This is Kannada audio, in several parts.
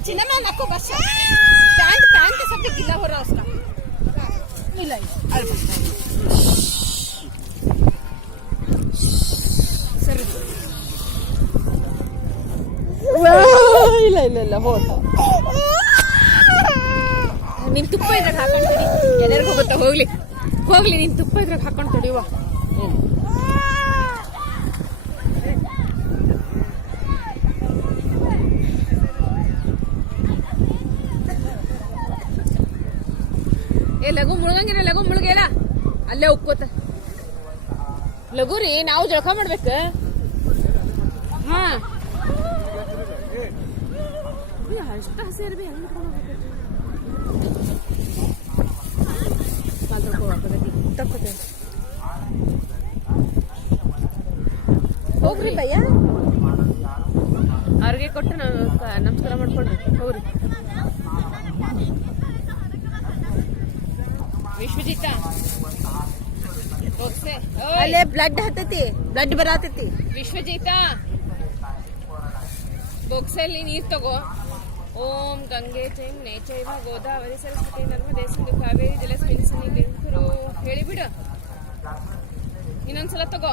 चिन्ना मैं नको बस पैंट पैंट तो सब गीला हो रहा है उसका नहीं लाई सर ಇಲ್ಲ ಇಲ್ಲ ಇಲ್ಲ ಹೋದ ನೀನು ತುಪ್ಪ ಇದ್ರಾಗ ಹಾಕೊಂಡು ಎಲ್ಲರಿಗೂ ಗೊತ್ತಾ ಹೋಗ್ಲಿ ಹೋಗ್ಲಿ ನೀನು ತುಪ್ಪ ಇದ್ರಾಗ ಹಾಕೊಂಡು ತೊಡಿಯುವ ಏ ಲಘು ಮುಳುಗಂಗಿರ ಲಘು ಮುಳುಗೇಲ ಅಲ್ಲೇ ಉಕ್ಕೋತ ಲಘು ರೀ ನಾವು ಜಳಕ ಮಾಡ್ಬೇಕು ಹಾ ಅಷ್ಟ ಹಸಿರು ಬಿ ಹೆಂಗ್ ಹೋಗ್ರಿ ಭಯ್ಯ ಅವ್ರಿಗೆ ಕೊಟ್ಟು ನಮಸ್ಕಾರ ಮಾಡ್ಕೊಳ್ರಿ ಹೋಗ್ರಿ ವಿಶ್ವಜಿತ ಅಲ್ಲೇ ಬ್ಲಡ್ ಹತ್ತತಿ ಬ್ಲಡ್ ಬರತೈತಿ ವಿಶ್ವಜಿತ ಬೊಕ್ಸಲ್ಲಿ ನೀರ್ ತಗೋ ಓಂ ಗಂಗೆ ಚೈಮ್ನೆ ಚೈವ ಗೋದಾವರಿ ಸರಸ್ವತಿ ನರ್ಮದೆ ಸಿಂಧು ಕಾವೇರಿ ಜಲಸ್ಮಿನಿ ಬೆಂಕುರು ಹೇಳಿಬಿಡು ಇನ್ನೊಂದ್ಸಲ ತಗೋ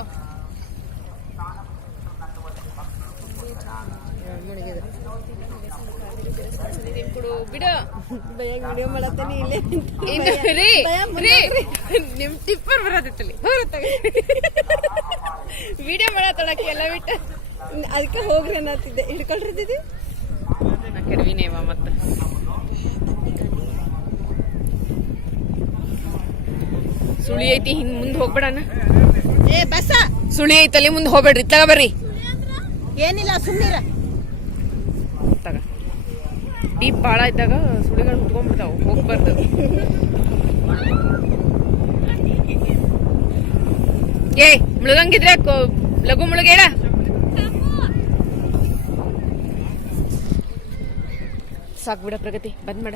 ಬಿಡು ವಿಡಿಯೋ ಮಾಡತ್ತೇನೆ ಇಲ್ಲೇ ನಿಮ್ ಟಿಪ್ಪರ್ ಬರತ್ತಲ್ಲಿ ವಿಡಿಯೋ ಮಾಡತ್ತಳಕ್ಕೆ ಎಲ್ಲ ಬಿಟ್ಟು ಅದಕ್ಕೆ ಹೋಗ್ರಿ ಅನ್ನತ್ತಿದ್ದೆ ಹಿಡ್ಕೊಳ್ರಿದ್ದಿ ಕೆಡವಿನೇವ ಮತ್ತೆ ಸುಳಿ ಐತಿ ಹಿಂದ್ ಮುಂದೆ ಹೋಗ್ಬೇಡಣ ಏ ಬಸ ಸುಳಿ ಐತಲ್ಲಿ ಮುಂದೆ ಹೋಗ್ಬೇಡ್ರಿ ತಗ ಬರ್ರಿ ಏನಿಲ್ಲ ಸುಮ್ಮನಿರ ತಗ ಡೀಪ್ ಬಾಳ ಇದ್ದಾಗ ಸುಳಿಗಳು ಹುಟ್ಕೊಂಡ್ಬಿಡ್ತಾವ ಹೋಗ್ಬಾರ್ದು ಏ ಮುಳುಗಂಗಿದ್ರೆ ಲಘು ಮುಳುಗೇಡ ಸಾಕ್ ಬಿಡ ಪ್ರಗತಿ ಬಂದ್ ಮಾಡ